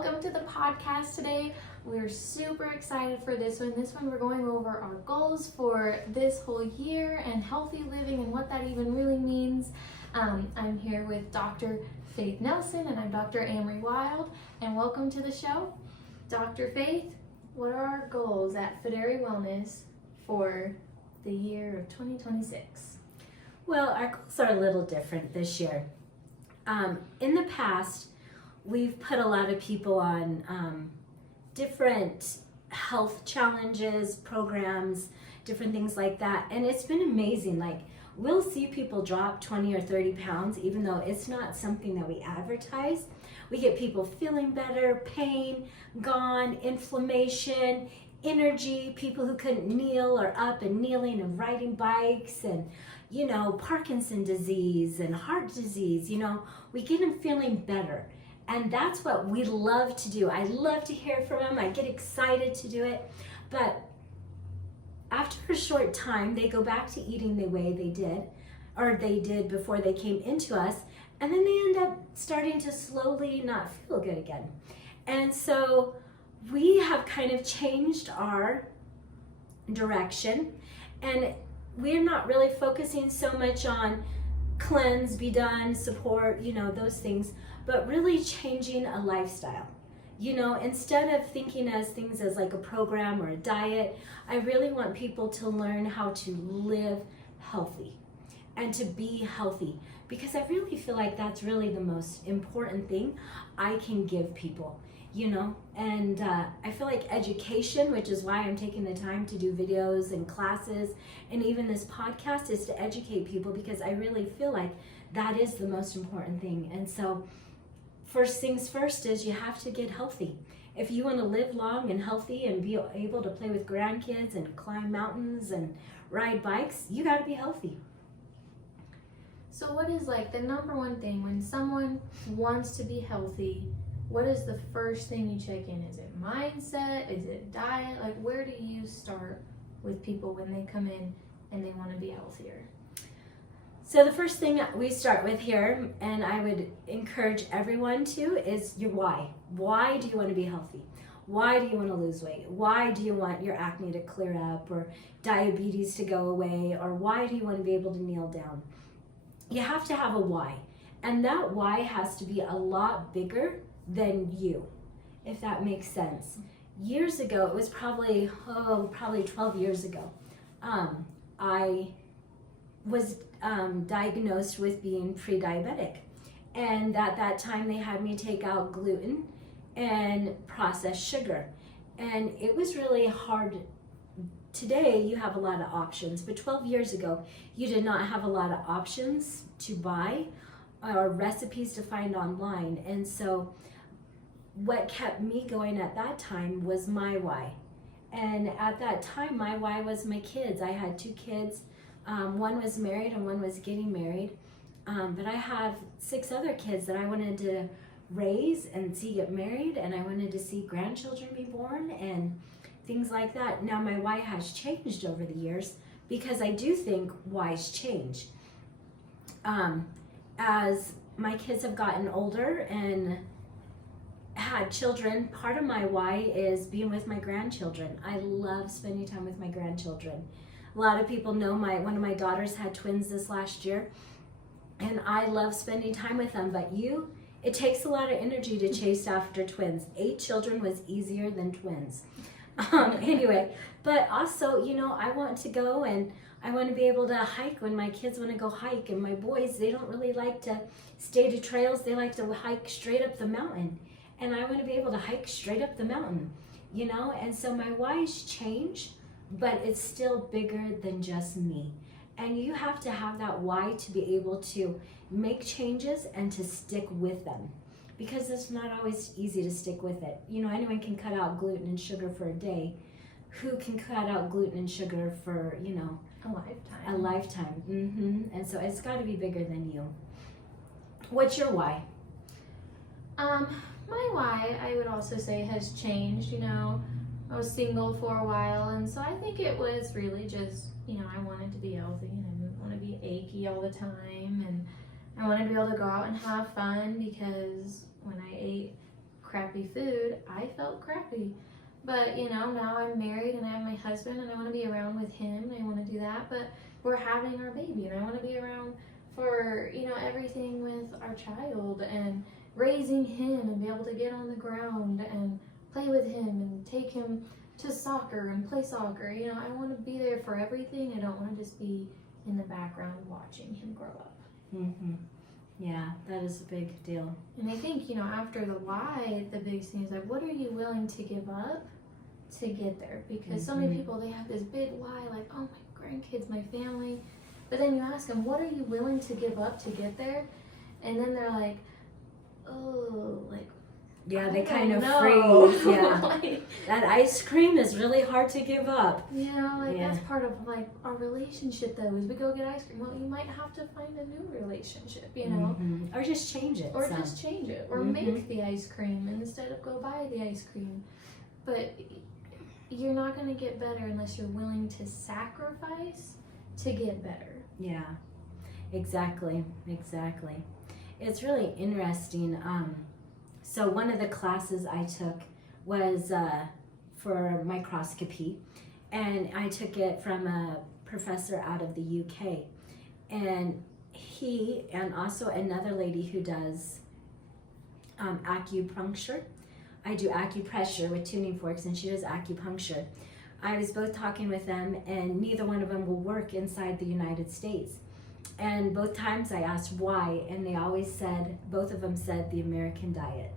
welcome to the podcast today. We're super excited for this one. This one we're going over our goals for this whole year and healthy living and what that even really means. I'm here with Dr. Faith Nelson and I'm Dr. Amory Wild, and welcome to the show. Dr. Faith, what are our goals at Fideri Wellness for the year of 2026? Well, our goals are a little different this year. In the past, we've put a lot of people on different health challenges, programs, different things like that, and it's been amazing. Like, we'll see people drop 20 or 30 pounds, even though it's not something that we advertise. We get people feeling better, pain gone, inflammation, energy, people who couldn't kneel are up and kneeling and riding bikes, and Parkinson's disease and heart disease, we get them feeling better. And that's what we love to do. I love to hear from them. I get excited to do it. But after a short time, they go back to eating the way they did before they came into us. And then they end up starting to slowly not feel good again. And so we have kind of changed our direction, and we're not really focusing so much on cleanse, be done, support, those things, but really changing a lifestyle. Instead of thinking as things as like a program or a diet, I really want people to learn how to live healthy and to be healthy, because I really feel like that's really the most important thing I can give people. And I feel like education, which is why I'm taking the time to do videos and classes and even this podcast, is to educate people, because I really feel like that is the most important thing. And so first things first is you have to get healthy. If you want to live long and healthy and be able to play with grandkids and climb mountains and ride bikes, you got to be healthy. So what is like the number one thing when someone wants to be healthy? What is the first thing you check in? Is it mindset? Is it diet? Like, where do you start with people when they come in and they want to be healthier? So the first thing we start with here, and I would encourage everyone to, is your why. Why do you want to be healthy? Why do you want to lose weight? Why do you want your acne to clear up, or diabetes to go away, or why do you want to be able to kneel down? You have to have a why, and that why has to be a lot bigger than you, if that makes sense. Years ago, it was probably 12 years ago, I was diagnosed with being pre-diabetic, and at that time they had me take out gluten and processed sugar, and it was really hard. Today you have a lot of options, but 12 years ago you did not have a lot of options to buy or recipes to find online. And so what kept me going at that time was my why. And at that time, my why was my kids. I had 2 kids. One was married and one was getting married. But I have 6 other kids that I wanted to raise and see get married, and I wanted to see grandchildren be born and things like that. Now my why has changed over the years, because I do think whys change. As my kids have gotten older and had children, part of my why is being with my grandchildren. I love spending time with my grandchildren. A lot of people know one of my daughters had twins this last year, and I love spending time with them. But it takes a lot of energy to chase after twins. 8 children was easier than twins. Anyway, but also, I want to go and I want to be able to hike when my kids want to go hike, and my boys, they don't really like to stay to trails. They like to hike straight up the mountain. And I want to be able to hike straight up the mountain, and so my whys change, but it's still bigger than just me. And you have to have that why to be able to make changes and to stick with them, because it's not always easy to stick with it. Anyone can cut out gluten and sugar for a day. Who can cut out gluten and sugar for, a lifetime? A lifetime. And so it's got to be bigger than you. What's your why? My why, I would also say, has changed. I was single for a while, and so I think it was really just, I wanted to be healthy, and I didn't want to be achy all the time, and I wanted to be able to go out and have fun, because when I ate crappy food, I felt crappy. But, now I'm married and I have my husband and I want to be around with him and I want to do that. But we're having our baby and I want to be around for, everything with our child and raising him and be able to get on the ground and play with him and take him to soccer and play soccer. I want to be there for everything. I don't want to just be in the background watching him grow up. Mm-hmm. Yeah, that is a big deal. And I think, after the why, the biggest thing is like, what are you willing to give up to get there? Because so many people, they have this big why, like, oh, my grandkids, my family. But then you ask them, what are you willing to give up to get there? And then they're like, oh, like, yeah, they kind of know. freeze. Yeah, Like, that ice cream is really hard to give up. that's part of like our relationship though, is we go get ice cream. Well, you might have to find a new relationship, Mm-hmm. Or just change it. or just change it, or make the ice cream instead of go buy the ice cream. But you're not going to get better unless you're willing to sacrifice to get better. Yeah, exactly. It's really interesting. So one of the classes I took was for microscopy, and I took it from a professor out of the UK, and he and also another lady who does acupuncture. I do acupressure with tuning forks, and she does acupuncture. I was both talking with them, and neither one of them will work inside the United States. And both times I asked why, and they always said, both of them said the American diet.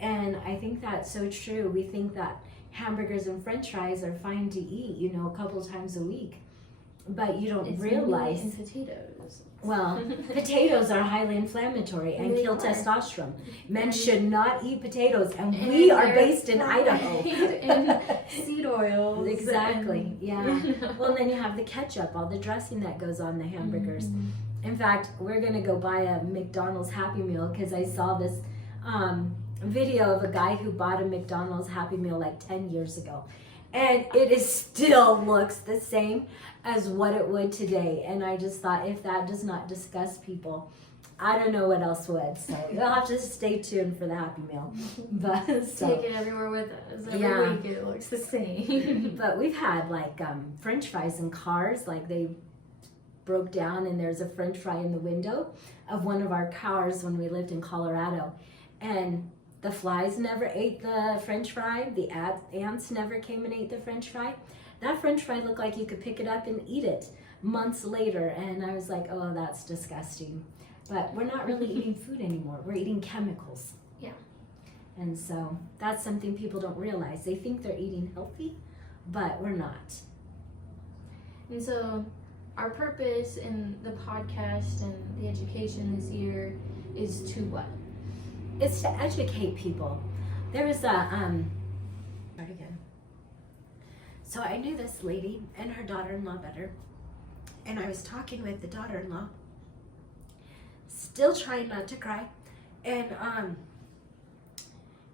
And I think that's so true. We think that hamburgers and french fries are fine to eat, a couple times a week. But you don't realize. Meat and potatoes. Well, potatoes are highly inflammatory and kill testosterone. Men should not eat potatoes, and we are based in Idaho. And seed oils. Exactly, yeah. Well, and then you have the ketchup, all the dressing that goes on the hamburgers. In fact, we're going to go buy a McDonald's Happy Meal because I saw this video of a guy who bought a McDonald's Happy Meal like 10 years ago. And it still looks the same as what it would today. And I just thought, if that does not disgust people, I don't know what else would. So you'll have to stay tuned for the Happy Meal. But take it everywhere with us. Every week it looks the same. But we've had like French fries in cars. Like they broke down, and there's a French fry in the window of one of our cars when we lived in Colorado, and the flies never ate the French fry. The ants never came and ate the French fry. That French fry looked like you could pick it up and eat it months later. And I was like, oh, that's disgusting. But we're not really eating food anymore. We're eating chemicals. Yeah. And so that's something people don't realize. They think they're eating healthy, but we're not. And so our purpose in the podcast and the education this year is to what? It's to educate people. There was a, start again. So I knew this lady and her daughter-in-law better, and I was talking with the daughter-in-law, still trying not to cry, and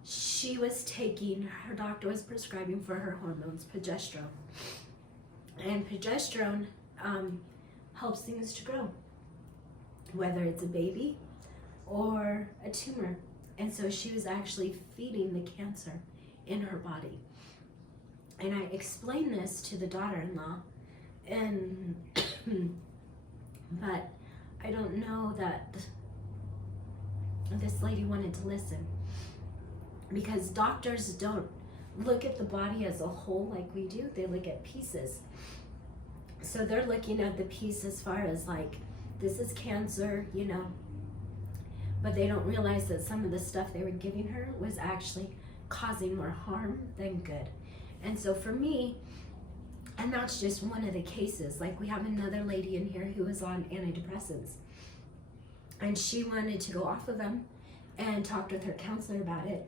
she was taking, her doctor was prescribing for her hormones, progesterone, and progesterone helps things to grow, whether it's a baby or a tumor. And so she was actually feeding the cancer in her body. And I explained this to the daughter-in-law, and but I don't know that this lady wanted to listen, because doctors don't look at the body as a whole like we do. They look at pieces. So they're looking at the piece as far as like, this is cancer, but they don't realize that some of the stuff they were giving her was actually causing more harm than good. And so for me, and that's just one of the cases, like we have another lady in here who was on antidepressants, and she wanted to go off of them and talked with her counselor about it.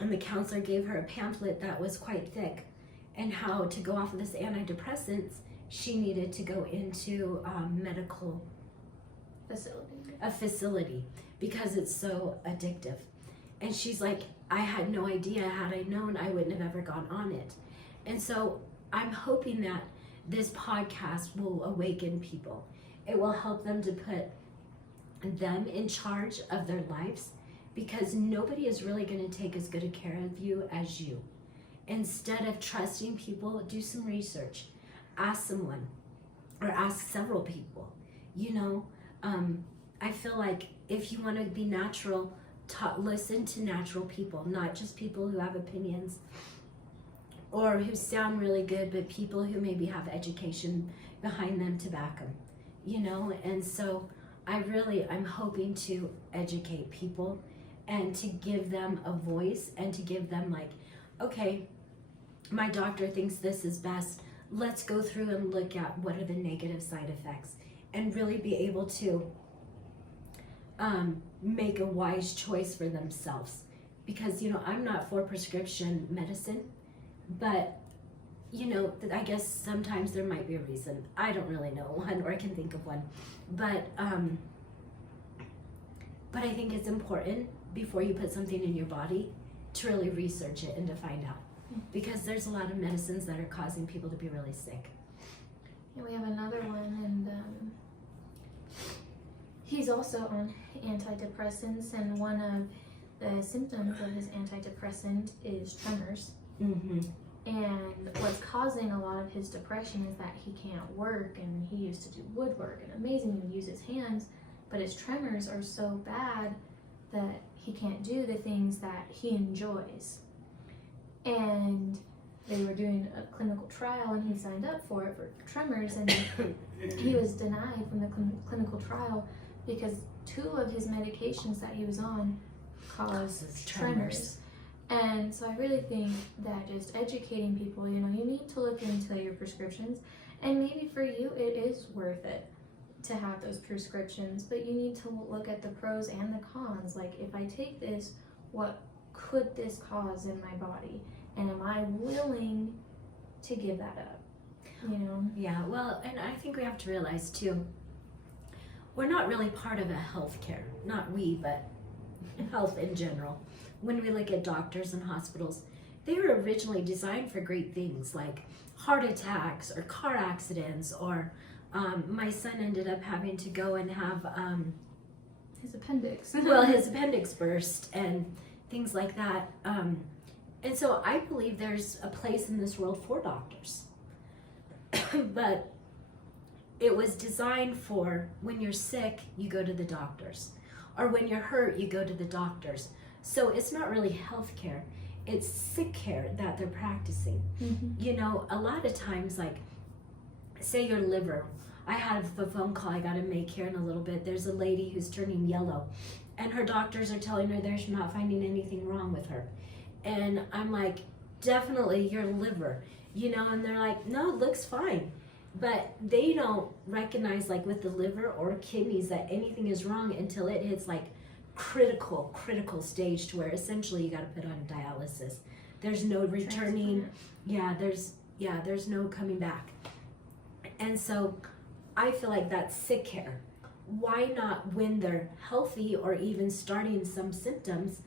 And the counselor gave her a pamphlet that was quite thick, and how to go off of this antidepressants, she needed to go into medical facility because it's so addictive. And she's like, I had no idea. Had I known, I wouldn't have ever gone on it. And so I'm hoping that this podcast will awaken people. It will help them to put them in charge of their lives, because nobody is really going to take as good a care of you as you. Instead of trusting people, do some research. Ask someone or ask several people. I feel like if you want to be natural, listen to natural people, not just people who have opinions or who sound really good, but people who maybe have education behind them to back them, And so I'm hoping to educate people and to give them a voice and to give them okay, my doctor thinks this is best. Let's go through and look at what are the negative side effects and really be able to make a wise choice for themselves. Because, I'm not for prescription medicine, but, I guess sometimes there might be a reason. I don't really know one, or I can think of one. But I think it's important before you put something in your body to really research it and to find out. Because there's a lot of medicines that are causing people to be really sick. Yeah, we have another one, and he's also on antidepressants, and one of the symptoms of his antidepressant is tremors. Mm-hmm. And what's causing a lot of his depression is that he can't work, and he used to do woodwork, and amazing, he would use his hands, but his tremors are so bad that he can't do the things that he enjoys. And they were doing a clinical trial, and he signed up for it for tremors, and he was denied from the clinical trial because 2 of his medications that he was on caused tremors. And so I really think that just educating people, you need to look into your prescriptions, and maybe for you it is worth it to have those prescriptions, but you need to look at the pros and the cons. Like, if I take this, what could this cause in my body? And am I willing to give that up? Yeah, well, and I think we have to realize too, we're not really part of a healthcare, not we, but health in general. When we look at doctors and hospitals, they were originally designed for great things like heart attacks or car accidents, or my son ended up having to go and have his appendix. His appendix burst and things like that. And so I believe there's a place in this world for doctors. But it was designed for when you're sick, you go to the doctors. Or when you're hurt, you go to the doctors. So it's not really health care. It's sick care that they're practicing. Mm-hmm. A lot of times, say your liver. I have a phone call I got to make here in a little bit. There's a lady who's turning yellow, and her doctors are telling her they're not finding anything wrong with her. And I'm like, definitely your liver, and they're like, no, it looks fine. But they don't recognize, with the liver or kidneys, that anything is wrong until it hits critical stage to where essentially you got to put on dialysis. There's no returning. There's no coming back. And so I feel like that's sick care. Why not, when they're healthy or even starting some symptoms,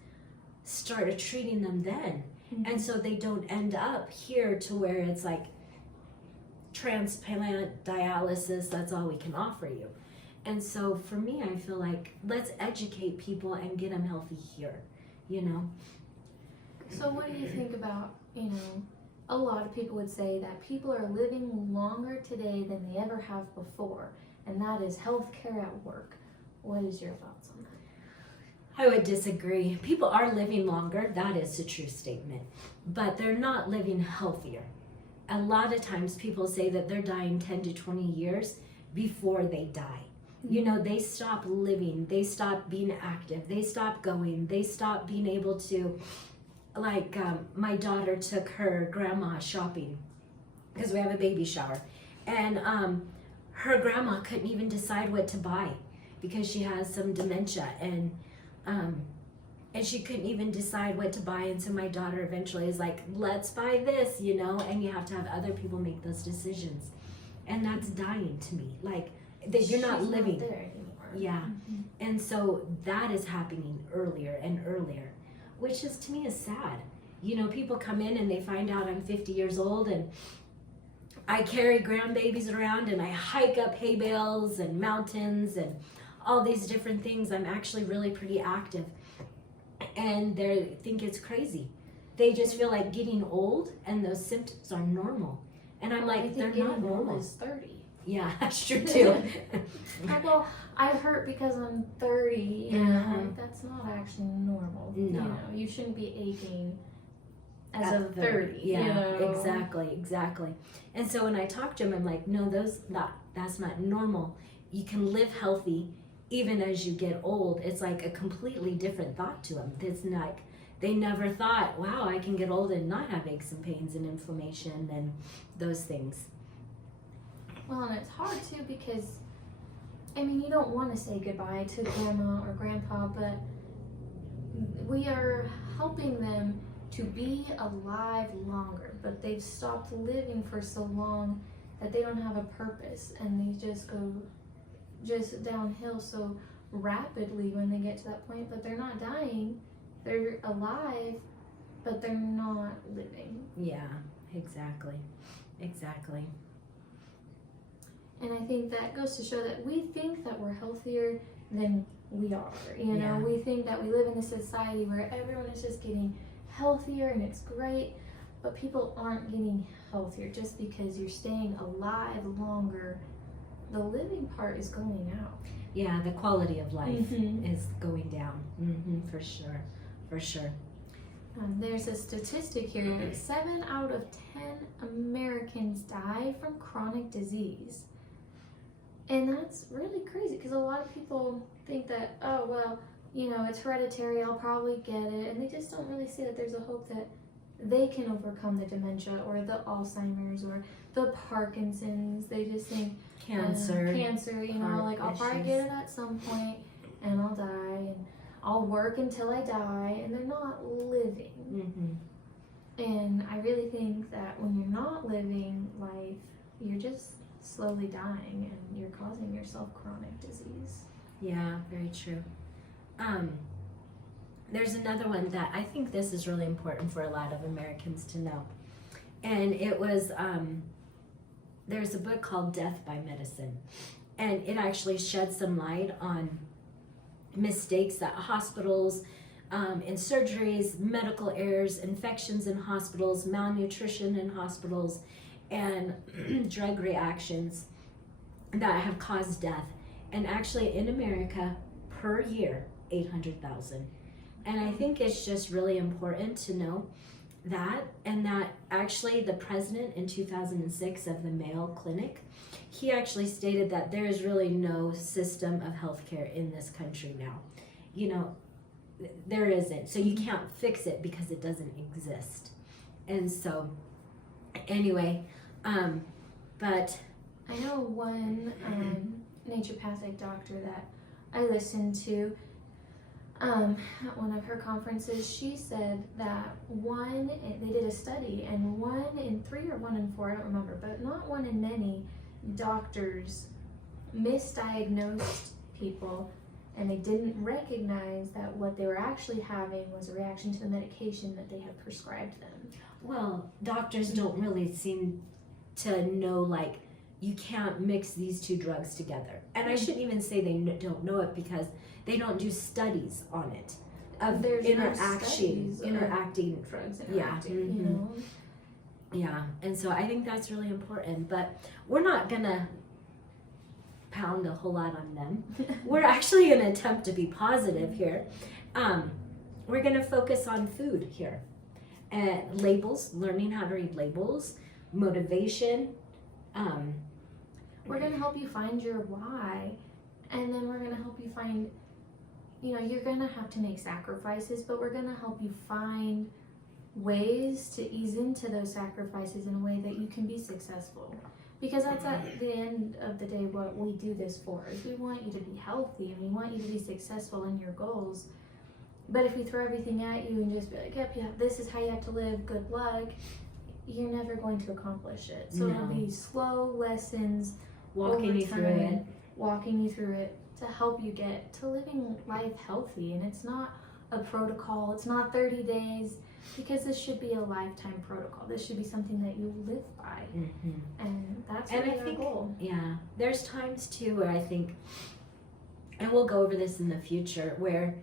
start treating them then? Mm-hmm. And so they don't end up here to where it's transplant, dialysis, that's all we can offer you. And so for me, I feel like let's educate people and get them healthy here, So what do you think about, a lot of people would say that people are living longer today than they ever have before, and that is healthcare at work. What is your thoughts on that? I would disagree. People are living longer, that is a true statement, but they're not living healthier. A lot of times people say that they're dying 10 to 20 years before they die. They stop living, they stop being active, they stop going, they stop being able to, my daughter took her grandma shopping because we have a baby shower, and her grandma couldn't even decide what to buy because she has some dementia, and she couldn't even decide what to buy. And so my daughter eventually is like, let's buy this, and you have to have other people make those decisions. And that's dying to me. That you're not living. Not there anymore. Yeah. Mm-hmm. And so that is happening earlier and earlier, which is, to me, is sad. People come in and they find out I'm 50 years old and I carry grandbabies around and I hike up hay bales and mountains and all these different things. I'm actually really pretty active. and they think it's crazy. They just feel like getting old and those symptoms are normal. And I'm I like, think they're getting not old normal. is 30. Yeah, that's true too. Like, well, I hurt because I'm 30. You know, Uh-huh. like, that's not actually normal. No. You know, you shouldn't be aching as At of 30. Yeah, you know? exactly. And so when I talk to him, I'm like, no, that's not normal. You can live healthy even as you get old. It's like a completely different thought to them. It's like they never thought, wow, I can get old and not have aches and pains and inflammation and those things. Well, and it's hard too because, I mean, you don't want to say goodbye to grandma or grandpa, but we are helping them to be alive longer, but they've stopped living for so long that they don't have a purpose, and they just go downhill so rapidly when they get to that point. But they're not dying, they're alive, but they're not living. Yeah, exactly. And I think that goes to show that we think that we're healthier than we are. You know, Yeah. we think that we live in a society where everyone is just getting healthier and it's great, but people aren't getting healthier just because you're staying alive longer. The living part is going out. Yeah, the quality of life Mhm. is going down. For sure. There's a statistic here that 7 out of 10 Americans die from chronic disease. And that's really crazy because a lot of people think that, oh, well, you know, it's hereditary, I'll probably get it. And they just don't really see that there's a hope that they can overcome the dementia or the Alzheimer's or the Parkinson's. They just think Cancer. you know, heart like I'll probably issues. get it at some point and I'll die and I'll work until I die, and they're not living. And I really think that when you're not living life, you're just slowly dying and you're causing yourself chronic disease. Yeah, very true. There's another one that I think this is really important for a lot of Americans to know. And it was, there's a book called Death by Medicine. And it actually sheds some light on mistakes that hospitals, in surgeries, medical errors, infections in hospitals, malnutrition in hospitals, and drug reactions that have caused death. And actually in America, per year, 800,000. And I think it's just really important to know that, and that actually the president in 2006 of the Mayo Clinic, he actually stated that there is really no system of healthcare in this country now. You know, there isn't. So you can't fix it because it doesn't exist. And so, anyway, but I know one naturopathic doctor that I listened to at one of her conferences. She said that they did a study, and 1 in 3 or 1 in 4, I don't remember, but not 1 in many doctors misdiagnosed people, and they didn't recognize that what they were actually having was a reaction to the medication that they had prescribed them. well, doctors don't really seem to know, like, you can't mix these two drugs together. And I shouldn't even say they don't know it because they don't do studies on it of There's no interacting. studies of drugs interacting, you know. Yeah, and so I think that's really important. But we're not gonna pound a whole lot on them. We're actually gonna attempt to be positive here. We're gonna focus on food here, and labels, learning how to read labels, motivation. We're going to help you find your why, and then we're going to help you find, you know, you're going to have to make sacrifices, but we're going to help you find ways to ease into those sacrifices in a way that you can be successful. Because that's at the end of the day what we do this for, is we want you to be healthy and we want you to be successful in your goals. But if we throw everything at you and just be like, yep, this is how you have to live, good luck, you're never going to accomplish it. So it'll be slow lessons, walking you through it, to help you get to living life healthy. And it's not a protocol, it's not 30 days, because this should be a lifetime protocol. This should be something that you live by. And that's really our goal. Yeah, there's times too where I think, and we'll go over this in the future, where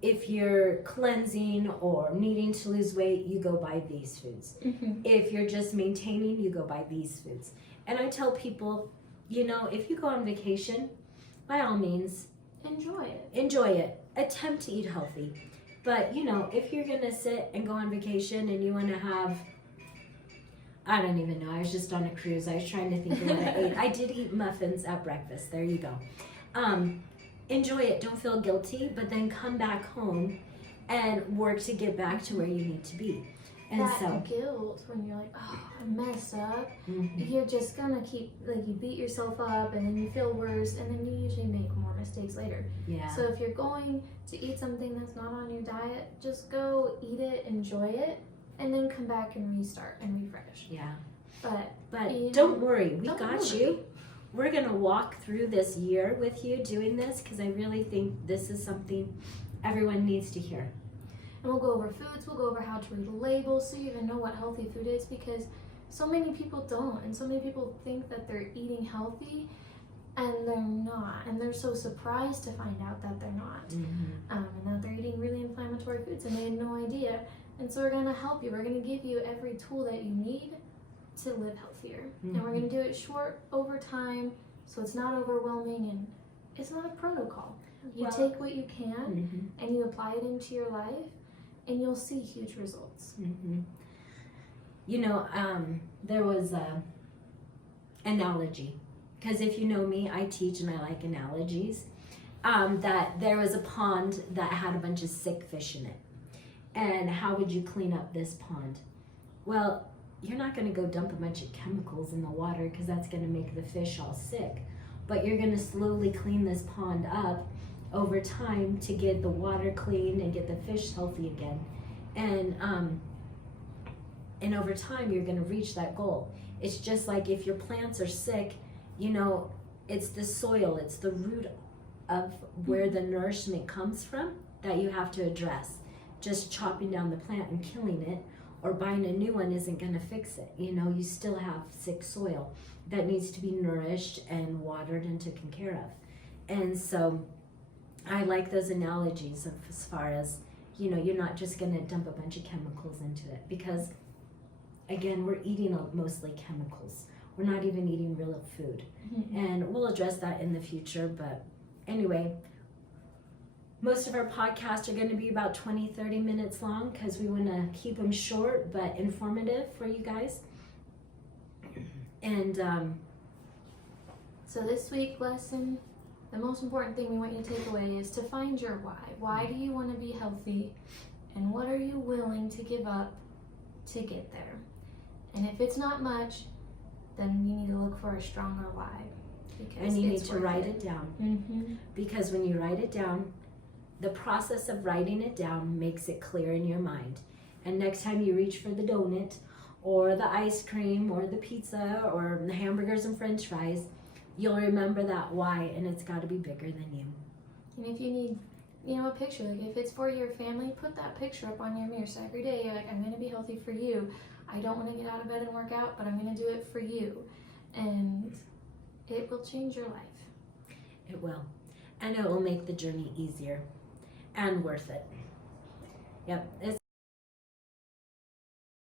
if you're cleansing or needing to lose weight, you go buy these foods. If you're just maintaining, you go buy these foods. And I tell people, if you go on vacation, by all means, enjoy it. Attempt to eat healthy. But, if you're going to sit and go on vacation and you want to have, I don't even know. I was just on a cruise. I was trying to think of what I ate. I did eat muffins at breakfast. There you go. Enjoy it. Don't feel guilty. But then come back home and work to get back to where you need to be. And that guilt when you're like, oh, I messed up. You're just gonna keep, you beat yourself up and then you feel worse and then you usually make more mistakes later. Yeah. So if you're going to eat something that's not on your diet, just go eat it, enjoy it, and then come back and restart and refresh. Yeah. But don't worry. We don't got worry. you. We're going to walk through this year with you doing this because I really think this is something everyone needs to hear. And we'll go over foods, we'll go over how to read a label so you even know what healthy food is, because so many people don't, and so many people think that they're eating healthy and they're not, and they're so surprised to find out that they're not, and that they're eating really inflammatory foods and they had no idea. And so we're going to help you. We're going to give you every tool that you need to live healthier, and we're going to do it short over time so it's not overwhelming and it's not a protocol. You take what you can and you apply it into your life, and you'll see huge results. There was a analogy, because if you know me, I teach and I like analogies, that there was a pond that had a bunch of sick fish in it. And how would you clean up this pond? Well, you're not going to go dump a bunch of chemicals in the water because that's going to make the fish all sick. But you're going to slowly clean this pond up over time to get the water clean and get the fish healthy again. And over time, you're going to reach that goal. It's just like if your plants are sick, it's the soil, it's the root of where the nourishment comes from that you have to address. Just chopping down the plant and killing it or buying a new one isn't going to fix it. You still have sick soil that needs to be nourished and watered and taken care of. And so I like those analogies of as far as, you're not just going to dump a bunch of chemicals into it, because again, we're eating mostly chemicals. We're not even eating real food. And we'll address that in the future. But anyway, most of our podcasts are going to be about 20-30 minutes long because we want to keep them short but informative for you guys. And so this week lesson, the most important thing we want you to take away is to find your why. Why do you want to be healthy? And what are you willing to give up to get there? And if it's not much, then you need to look for a stronger why. And you need to write it down. Because when you write it down, the process of writing it down makes it clear in your mind. And next time you reach for the donut or the ice cream or the pizza or the hamburgers and french fries, you'll remember that why, and it's got to be bigger than you. And if you need, a picture, if it's for your family, put that picture up on your mirror. So every day you're like, I'm going to be healthy for you. I don't want to get out of bed and work out, but I'm going to do it for you. And it will change your life. It will. And it will make the journey easier and worth it. Yep.